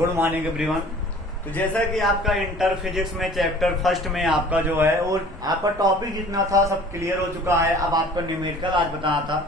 Good morning everyone. तो जैसा कि आपका इंटर फिजिक्स में चैप्टर फर्स्ट में आपका जो है वो आपका टॉपिक जितना था सब क्लियर हो चुका है। अब आपका न्यूमेरिकल आज बताना था।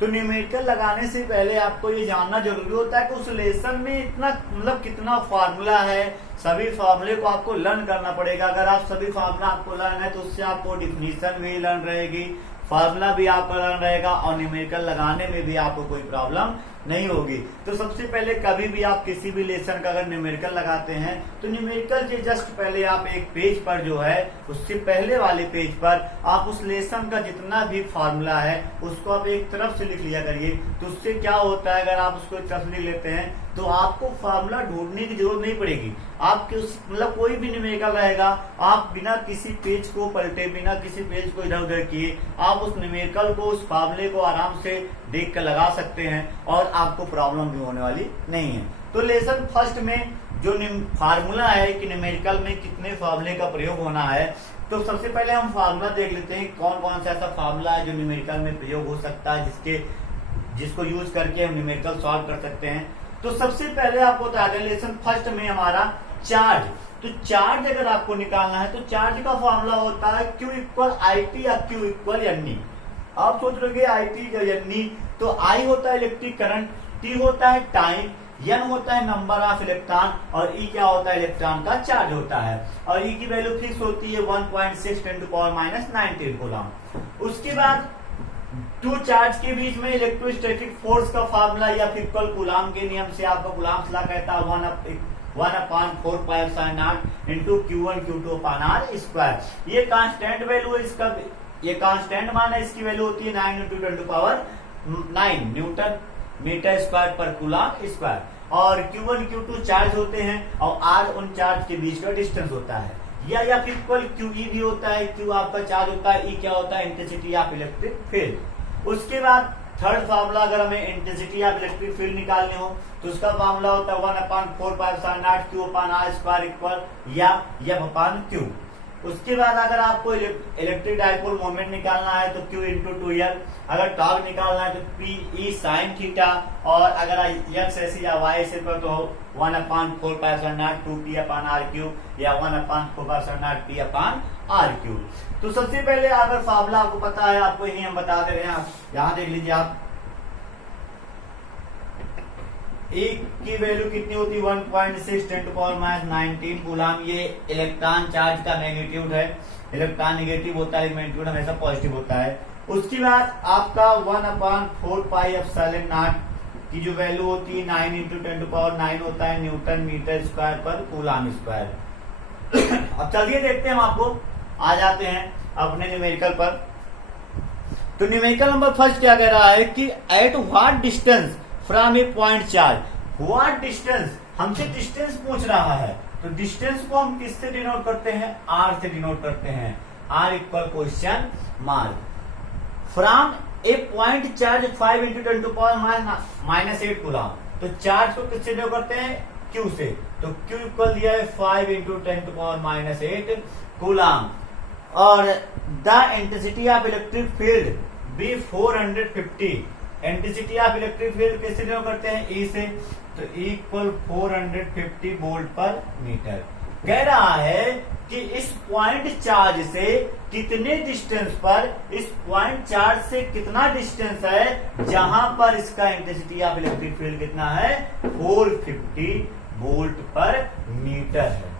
तो न्यूमेरिकल लगाने से पहले आपको ये जानना जरूरी होता है कि उस लेसन में इतना मतलब कितना फार्मूला है, सभी फार्मूले को आपको लर्न करना पड़ेगा। अगर आप सभी फार्मूला आपको लर्न है तो उससे आपको डिफिनीशन भी लर्न रहेगी, फार्मूला भी आपका लर्न रहेगा और न्यूमेरिकल लगाने में भी आपको कोई प्रॉब्लम नहीं होगी। तो सबसे पहले कभी भी आप किसी भी लेसन का अगर न्यूमेरिकल लगाते हैं तो न्यूमेरिकल के जस्ट पहले आप एक पेज पर जो है उससे पहले वाले पेज पर आप उस लेसन का जितना भी फार्मूला है उसको आप एक तरफ से लिख लिया करिए। तो उससे क्या होता है, अगर आप उसको एक तरफ लिख लेते हैं तो आपको फार्मूला ढूंढने की जरूरत नहीं पड़ेगी। आपके उस मतलब कोई भी न्यूमेरिकल रहेगा, आप बिना किसी पेज को पलटे, बिना किसी पेज को इधर उधर किए आप उस न्यूमेरिकल को, उस फार्मूले को आराम से देख कर लगा सकते हैं और आपको प्रॉब्लम भी होने वाली नहीं है। तो लेसन फर्स्ट में जो फार्मूला है कि न्यूमेरिकल में कितने फार्मूले का प्रयोग होना है, तो सबसे पहले हम फार्मूला देख लेते हैं कौन कौन सा ऐसा फार्मूला है जो न्यूमेरिकल में प्रयोग हो सकता है, जिसको यूज करके हम न्यूमेरिकल सॉल्व कर सकते हैं। तो सबसे पहले आपको बता दें लेसन फर्स्ट में हमारा चार्ज। तो चार्ज अगर आपको निकालना है तो चार्ज का फॉर्मूला होता है Q इक्वल IT या Q इक्वल NE। आप सोच रहे IT या NE, तो I होता है इलेक्ट्रिक करंट, T होता है टाइम, N होता है नंबर ऑफ इलेक्ट्रॉन और E क्या होता है, इलेक्ट्रॉन का चार्ज होता है। और E की वैल्यू फिक्स होती है 1.6 × 10⁻⁹ कूलम। उसके बाद टू चार्ज के बीच में इलेक्ट्रोस्टैटिक फोर्स का फार्मूला या फिर कूलाम के नियम से आपका कूलाम्स लॉ कहता है 1/4πε0 into Q1 Q2 upon R square. ये कांस्टेंट वैल्यू है इसका, ये कांस्टेंट मान है, इसकी वैल्यू होती है 9 × 10⁹ न्यूटन मीटर स्क्वायर पर कूलाम स्क्वायर। और Q1 Q2 चार्ज होते हैं और R उन चार्ज के बीच का डिस्टेंस होता है। या फिर QE भी होता है, Q आपका चार्ज होता है, E क्या होता है, इंटेंसिटी ऑफ इलेक्ट्रिक फील्ड। उसके बाद थर्ड फार्मूला, अगर हमें इंटेंसिटी ऑफ इलेक्ट्रिक फील्ड निकालने हो तो उसका फार्मूला होता है 1/4πε0 Q upon R square equal या F अपॉन Q। उसके बाद अगर आपको इलेक्ट्रिक डाइपोल मोमेंट निकालना है तो Q × 2L, अगर टॉर्क निकालना है तो PE sin थीटा, और अगर X ऐसे या Y ऐसे पर तो 1/4πε0 2T अपॉन RQ या 1/4πε0 T अपॉन RQ। तो सबसे पहले अगर फार्मूला आपको पता है, आपको यही हम बता दे रहे हैं, यहां देख लीजिए आप E की वैल्यू कितनी होती है 1.6 × 10⁻⁹ कूलम। ये इलेक्ट्रॉन चार्ज का मैग्नीट्यूड है, इलेक्ट्रॉन नेगेटिव होता है, मैग्नीट्यूड हमेशा पॉजिटिव होता है। उसके बाद आपका 1/4πε0 की जो वैल्यू होती है 9 × 10⁹ होता है न्यूटन मीटर स्क्वायर पर कूलम स्क्वायर। अब चलिए देखते हैं, हम आपको आ जाते हैं अपने न्यूमेरिकल पर। तो न्यूमेरिकल नंबर फर्स्ट क्या कह रहा है कि at what distance from A point charge, what distance, हमसे डिस्टेंस पूछ रहा है। तो डिस्टेंस को हम किससे डिनोट करते हैं, R से डिनोट करते हैं। R equal question mark from A point charge 5 × 10⁻⁸ coulomb. तो चार्ज को किससे डिनोट करते हैं, Q से। तो Q इक्वल दिया है 5 × 10⁻⁸ कूलम। और the intensity of electric field भी 450, इंटेंसिटी ऑफ इलेक्ट्रिक फील्ड किससे डिनोट करते हैं, E से। तो E इक्वल 450 वोल्ट पर मीटर। कह रहा है कि इस पॉइंट चार्ज से कितने डिस्टेंस पर, इस पॉइंट चार्ज से कितना डिस्टेंस है जहां पर इसका इंटेंसिटी ऑफ इलेक्ट्रिक फील्ड कितना है, 450 वोल्ट पर मीटर है,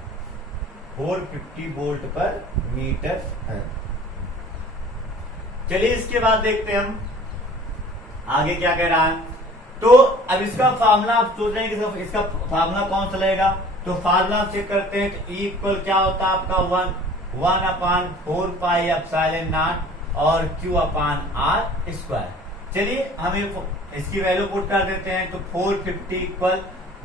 450 वोल्ट पर मीटर है। चलिए इसके बाद देखते हैं हम आगे क्या कह रहा है। तो अब इसका फार्मूला आप सोच रहे हैं कि इसका फार्मूला कौन सा लगेगा, तो फार्मूला चेक करते हैं। तो E इक्वल क्या होता है आपका 1/4πε0 और Q अपॉन R स्क्वायर। चलिए हमें इसकी वैल्यू पुट कर देते हैं। तो 450 इक्वल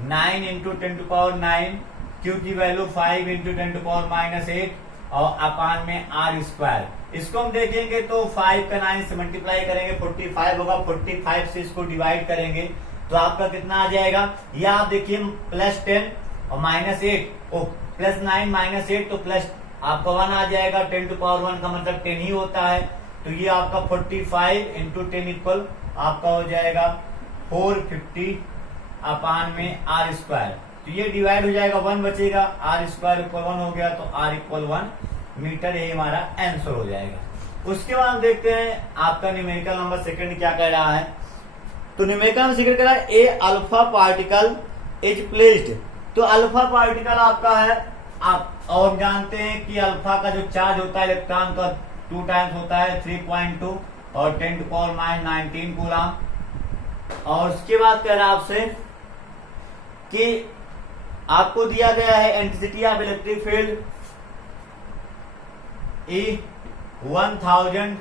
9 × 10⁹, Q की वैल्यू 5 × 10⁻⁸ और अपान में R स्क्वायर। इसको हम देखेंगे तो 5 का 9 से मल्टीप्लाई करेंगे 45 होगा, 45 से इसको डिवाइड करेंगे तो आपका कितना आ जाएगा, या आप देखिए +10 और -8, +9 -8 तो प्लस आपका 1 आ जाएगा। 10⁻1 का मतलब 10 ही होता है। तो ये आपका 45 × 10 इक्वल आपका हो जाएगा 450 अपान में R स्क्वायर। तो ये डिवाइड हो जाएगा, 1 बचेगा, r स्क्वायर इक्वल 1 हो गया, तो r इक्वल 1 मीटर, यही हमारा आंसर हो जाएगा। उसके बाद हम देखते हैं आपका न्यूमेरिकल नंबर सेकंड क्या कह रहा है। तो न्यूमेरिकल नंबर सेकंड कह रहा है ए अल्फा पार्टिकल इज प्लेस्ड। तो अल्फा पार्टिकल आपका है, आप और जानते हैं कि अल्फा का जो चार्ज होता है इलेक्ट्रॉन का 2 टाइम्स होता है 3.2 और 10⁻⁹ कूलम। और उसके बाद कह रहा है आपसे कि आपको दिया गया है intensity of electric field E 1000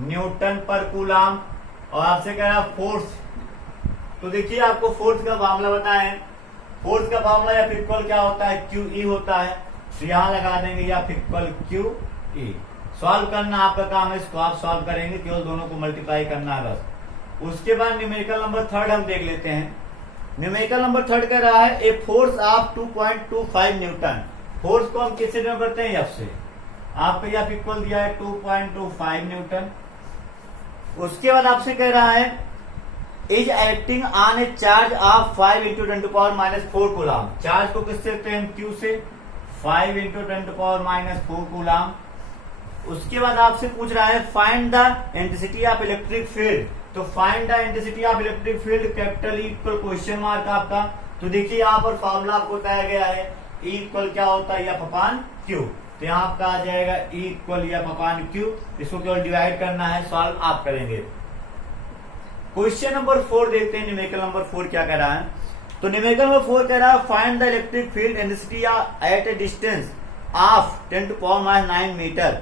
newton per coulomb, और आपसे कह रहा है फोर्स। तो देखिए आपको फोर्स का मामला बताए, फोर्स का मामला या इक्वल क्या होता है, QE होता है, तो यहां लगा देंगे या इक्वल QE। सॉल्व करना आपका काम है, इसको आप सॉल्व करेंगे, केवल दोनों को मल्टीप्लाई करना है बस। उसके बाद न्यूमेरिकल नंबर थर्ड हम देख लेते हैं। न्यूमेरिकल नंबर थर्ड कह रहा है a force of 2.25 Newton. Force को हम किससे डिनोट करते हैं, एफ से। आपको यहाँ इक्वल दिया है 2.25 न्यूटन। उसके बाद आपसे कह रहा है is acting on A charge of 5 × 10⁻⁴ coulomb. Charge को किससे लिखते हैं, Q से, 5 × 10⁻⁴ कूलम। उसके बाद आपसे पूछ रहा है find the intensity of electric field. तो find the intensity of electric field capital E equal question mark आपका। तो देखिए यहाँ पर फॉर्मूला आपको बताया गया है, E इक्वल क्या होता है, F अपॉन Q। तो यहाँ आपका आ जाएगा E equal F upon Q। इसको केवल डिवाइड करना है, सॉल्व आप करेंगे। क्वेश्चन नंबर 4 देखते हैं, न्यूमेरिकल नंबर 4 क्या कह रहा है। तो न्यूमेरिकल नंबर 4 कह रहा है find the electric field intensity at a distance of 10⁻⁹ metre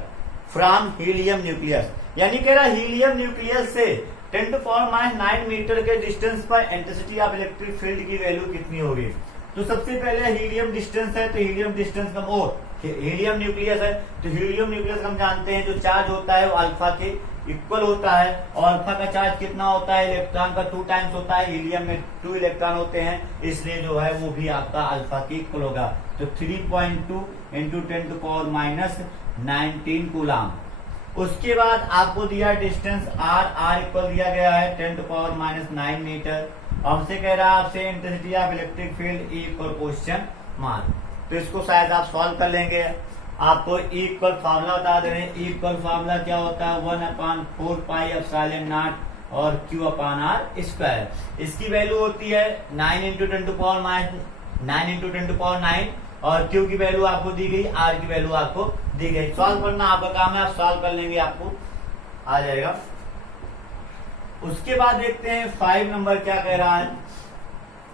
from helium nucleus. यानी कह रहा है हीलियम न्यूक्लियस से 10⁻⁹ मीटर के डिस्टेंस पर इंटेंसिटी ऑफ इलेक्ट्रिक फील्ड की वैल्यू कितनी होगी। तो सबसे पहले हीलियम डिस्टेंस है, तो हीलियम डिस्टेंस कम हो, हीलियम न्यूक्लियस है, तो हीलियम न्यूक्लियस हम जानते हैं जो चार्ज होता है वो अल्फा के इक्वल होता है, और अल्फा का चार्ज कितना होता है, इलेक्ट्रॉन का 2 टाइम्स होता है, हीलियम में 2 इलेक्ट्रॉन होते हैं, इसलिए जो है वो भी आपका अल्फा के इक्वल होगा। तो 3.2 × 10⁻⁹ कूलम। उसके बाद आपको दिया डिस्टेंस r इक्वल दिया गया है 10⁻⁹ मीटर। हमसे कह रहा है आपसे intensity of electric field E equal question mark. तो इसको शायद आप सॉल्व कर लेंगे। आपको E इक्वल फार्मूला बता दे रहे हैं, E इक्वल फार्मूला क्या होता है, 1/4πε0 और Q अपॉन R स्क्वायर। इसकी वैल्यू होती है 9 × 10⁻9 और Q की वैल्यू आपको दी गई, R की वैल्यू आपको दी गई। सॉल्व करना आपका काम है, आप सॉल्व कर लेंगे, आपको आ जाएगा। उसके बाद देखते हैं 5 नंबर क्या कह रहा है।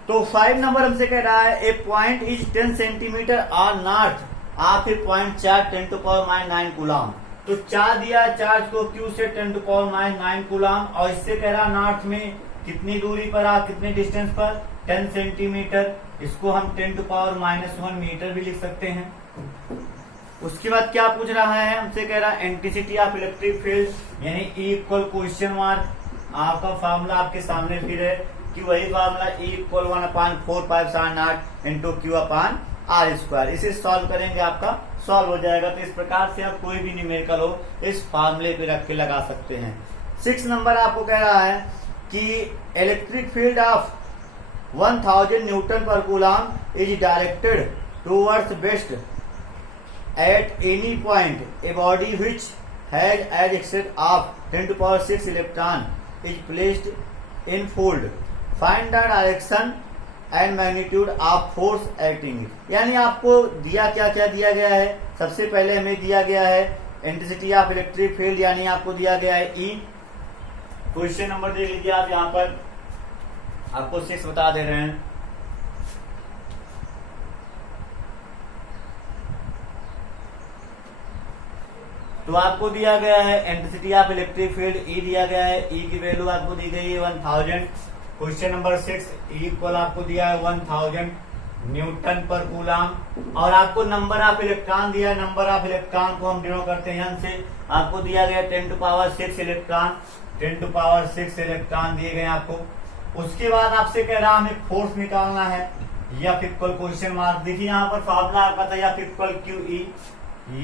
तो 5 नंबर हमसे कह रहा है ए पॉइंट इज 10 सेंटीमीटर और north of A point charge 10⁻⁹ coulomb. तो चार्ज दिया चार्ज को Q से 10⁻⁹ कूलम, और इससे कह रहा नॉर्थ में कितनी दूरी पर, आप कितने डिस्टेंस पर, 10 सेंटीमीटर। इसको हम 10⁻⁻1 मीटर भी लिख सकते हैं। उसके बाद क्या पूछ रहा है, हमसे कह रहा है इंटेंसिटी ऑफ इलेक्ट्रिक फील्ड, यानी E इक्वल क्वेश्चन मार्क। आपका फार्मूला आपके सामने फिर है कि वही formula E equal 1/4πε0 × Q upon R square. इसे सॉल्व करेंगे, आपका सॉल्व हो जाएगा। तो इस प्रकार से आप कोई भी न्यूमेरिकल हो इस फार्मूले पे रख के लगा सकते हैं। 6 नंबर आपको कह रहा है कि electric field of 1000 newton per coulomb is directed towards west at any point a body which has as excess of 10⁶ electron is placed in fold. Find the direction and magnitude of force acting. यानी आपको दिया क्या क्या दिया गया है, सबसे पहले हमें दिया गया है इंटेंसिटी ऑफ इलेक्ट्रिक फील्ड, यानी आपको दिया गया है E। क्वेश्चन नंबर देख लीजिए आप, यहाँ पर आपको 6 बता दे रहे हैं। तो आपको दिया गया है intensity of electric field E दिया गया है, E की वैल्यू आपको दी गई है 1000। क्वेश्चन नंबर 6 E इक्वल आपको दिया है 1000 न्यूटन पर कूलम, और आपको नंबर ऑफ इलेक्ट्रॉन दिया है। नंबर ऑफ इलेक्ट्रॉन को हम डिनोट करते हैं N से। आपको दिया गया 10⁻6 इलेक्ट्रॉन, 10⁻6 इलेक्ट्रॉन दिए गए आपको। उसके बाद आपसे कह रहा हमें फोर्स निकालना है, F इक्वल क्वेश्चन मार्क। देखिए यहाँ पर फॉर्मूला आपका था F equal QE,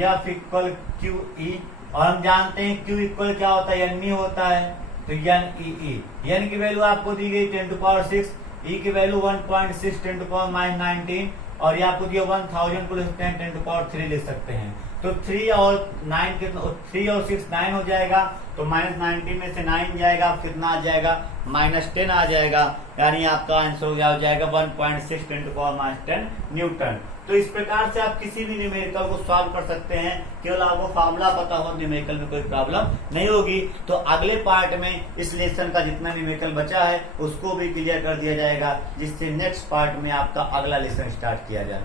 F equal QE, और हम जानते हैं Q इक्वल क्या होता है, N होता है, तो NEE। N की वैल्यू आपको दी गई 10⁻6 ई की वैल्यू 1.6 10 टू पावर माइनस 19 और ये आपको दिया 1000 को 10 10 टू पावर 3 लिख सकते हैं। तो 3 और 9 कितना, 3 और 6 9 हो जाएगा, तो माइनस 19 में से 9 जाएगा, कितना आ जाएगा -10 आ जाएगा, यानी आपका आंसर हो जाएगा 1.6 10 टू पावर माइनस 10 न्यूटन। तो इस प्रकार से आप किसी भी न्यूमेरिकल को सॉल्व कर सकते हैं, केवल आपको फार्मूला पता हो, न्यूमेरिकल में कोई प्रॉब्लम नहीं होगी। तो अगले पार्ट में इस लेसन का जितना न्यूमेरिकल बचा है उसको भी क्लियर कर दिया जाएगा, जिससे नेक्स्ट पार्ट में आपका अगला लेसन स्टार्ट किया जाए।